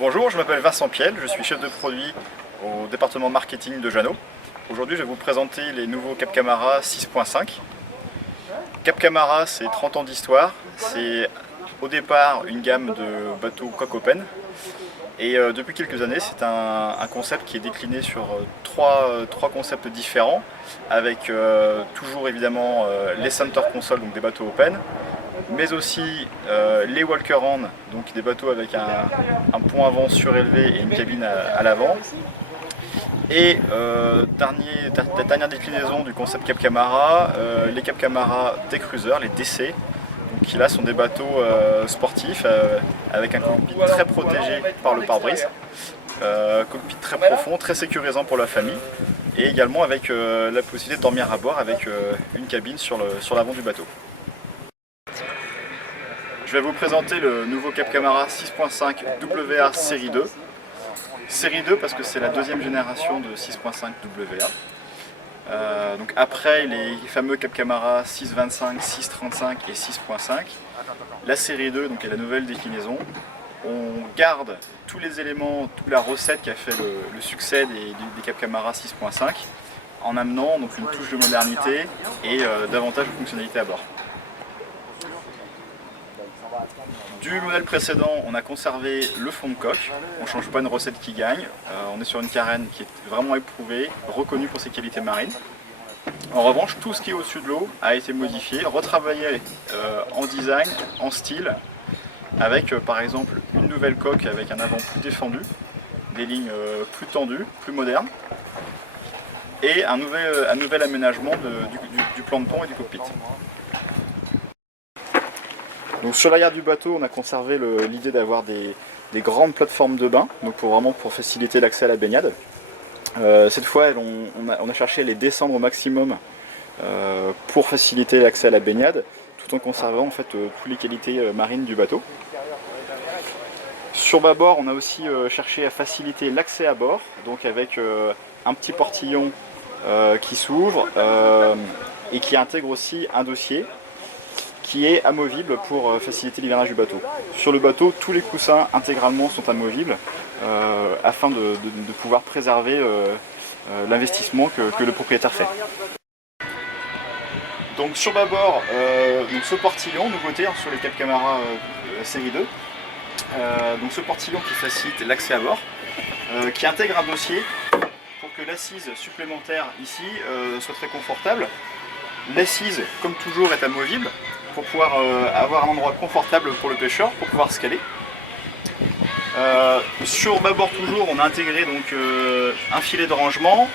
Bonjour, je m'appelle Vincent Piel, je suis chef de produit au département marketing de Jeannot. Aujourd'hui, je vais vous présenter les nouveaux Capcamara 6.5. Capcamara, c'est 30 ans d'histoire. C'est au départ une gamme de bateaux coque open. Et depuis quelques années, c'est un concept qui est décliné sur trois concepts différents, avec toujours évidemment les center consoles, donc des bateaux open, mais aussi les walker-on, donc des bateaux avec un pont avant surélevé et une cabine à l'avant. Et la dernière déclinaison du concept Capcamara, les Capcamara Deck-Cruiser, les DC, donc qui là sont des bateaux sportifs avec un cockpit très protégé par le pare-brise, cockpit très profond, très sécurisant pour la famille, et également avec la possibilité de dormir à bord avec une cabine sur l'avant du bateau. Je vais vous présenter le nouveau Capcamara 6.5 WA série 2. Série 2 parce que c'est la deuxième génération de 6.5 WA. Donc après les fameux Capcamara 6.25, 6.35 et 6.5, la série 2 donc est la nouvelle déclinaison. On garde tous les éléments, toute la recette qui a fait le succès des Capcamara 6.5 en amenant donc une touche de modernité et davantage de fonctionnalités à bord. Du modèle précédent, on a conservé le fond de coque, on ne change pas une recette qui gagne, on est sur une carène qui est vraiment éprouvée, reconnue pour ses qualités marines. En revanche, tout ce qui est au-dessus de l'eau a été modifié, retravaillé en design, en style, avec par exemple une nouvelle coque avec un avant plus défendu, des lignes plus tendues, plus modernes, et un nouvel aménagement du plan de pont et du cockpit. Donc sur l'arrière du bateau, on a conservé l'idée d'avoir des grandes plateformes de bain, donc pour faciliter l'accès à la baignade. Cette fois, on a cherché à les descendre au maximum pour faciliter l'accès à la baignade, tout en conservant en fait toutes les qualités marines du bateau. Sur bâbord, on a aussi cherché à faciliter l'accès à bord, donc avec un petit portillon qui s'ouvre et qui intègre aussi un dossier qui est amovible pour faciliter l'hivernage du bateau. Sur le bateau, tous les coussins intégralement sont amovibles afin de pouvoir préserver l'investissement que le propriétaire fait. Donc sur bâbord, ce portillon, nouveauté sur les Capcamara série 2, donc ce portillon qui facilite l'accès à bord, qui intègre un dossier pour que l'assise supplémentaire ici soit très confortable. L'assise, comme toujours, est amovible pour pouvoir avoir un endroit confortable pour le pêcheur, pour pouvoir se caler. Sur bâbord toujours, on a intégré donc un filet de rangement,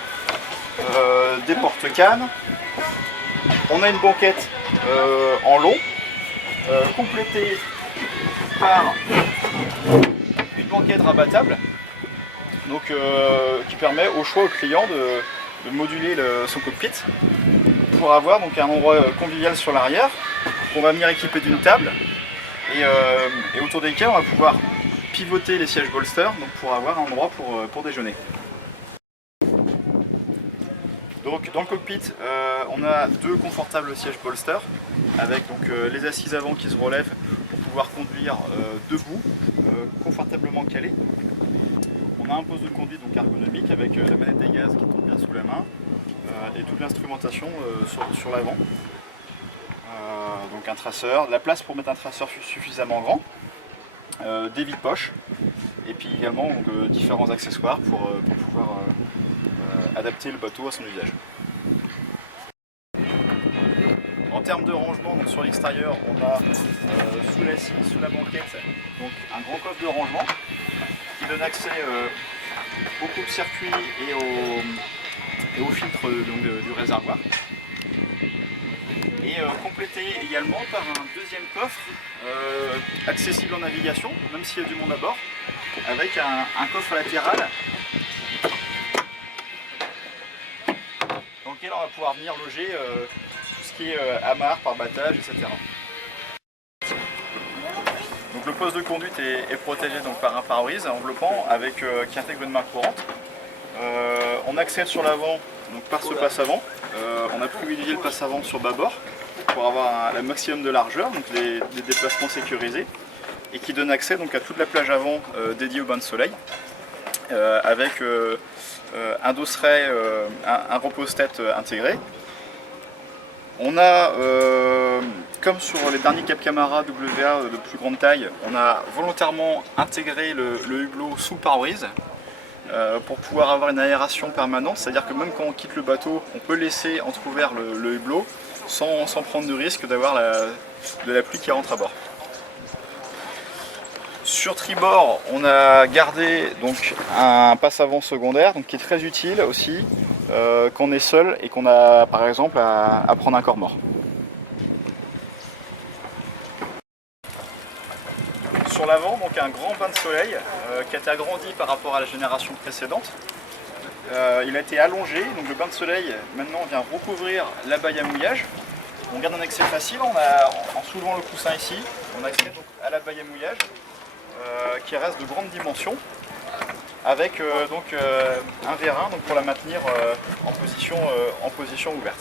des porte-cannes. On a une banquette en long, complétée par une banquette rabattable, donc, qui permet au choix au client de moduler son cockpit pour avoir donc un endroit convivial sur l'arrière. On va venir équiper d'une table et autour desquels on va pouvoir pivoter les sièges bolster donc pour avoir un endroit pour déjeuner. Donc dans le cockpit, on a deux confortables sièges bolster avec donc les assises avant qui se relèvent pour pouvoir conduire debout, confortablement calé. On a un poste de conduite donc ergonomique avec la manette des gaz qui tombe bien sous la main et toute l'instrumentation sur l'avant. Donc un traceur, la place pour mettre un traceur suffisamment grand, des vides-poches et puis également donc, différents accessoires pour pouvoir adapter le bateau à son usage. En termes de rangement, donc sur l'extérieur, on a sous l'assise, sous la banquette, donc un grand coffre de rangement qui donne accès au coupe-circuit et au filtre donc, du réservoir. Et complété également par un deuxième coffre accessible en navigation, même s'il y a du monde à bord, avec un coffre latéral dans lequel on va pouvoir venir loger tout ce qui est amarre, par-battage, etc. Donc le poste de conduite est protégé donc, par un pare-brise enveloppant qui intègre une main courante. On accède sur l'avant par ce passe-avant. On a privilégié le passe-avant sur bâbord pour avoir le maximum de largeur, donc des déplacements sécurisés. et qui donne accès donc à toute la plage avant dédiée au bain de soleil, avec un dosseret, un repose-tête intégré. On a, comme sur les derniers Capcamara WA de plus grande taille, on a volontairement intégré le hublot sous le pare-brise pour pouvoir avoir une aération permanente, c'est-à-dire que même quand on quitte le bateau, on peut laisser entrouvert le hublot sans prendre de risque d'avoir de la pluie qui rentre à bord. Sur tribord, on a gardé donc un passe-avant secondaire donc, qui est très utile aussi quand on est seul et qu'on a par exemple à prendre un corps mort. Sur l'avant, donc un grand bain de soleil qui a été agrandi par rapport à la génération précédente. Il a été allongé, donc le bain de soleil maintenant vient recouvrir la baille à mouillage. On garde un accès facile, en soulevant le coussin ici, on accède donc à la baille à mouillage qui reste de grande dimension avec un vérin donc pour la maintenir en position ouverte.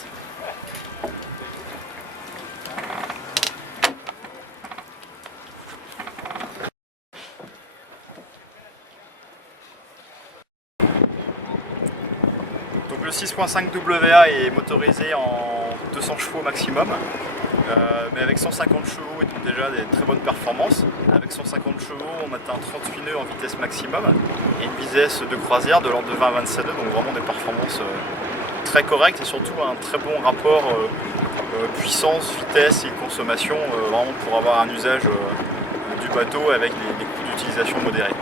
Donc le 6.5 WA est motorisé en 200 chevaux maximum, mais avec 150 chevaux et donc déjà des très bonnes performances. Avec 150 chevaux, on atteint 38 nœuds en vitesse maximum et une vitesse de croisière de l'ordre de 20 à 27 nœuds, donc vraiment des performances très correctes et surtout un très bon rapport puissance, vitesse et consommation, vraiment pour avoir un usage du bateau avec des coûts d'utilisation modérés.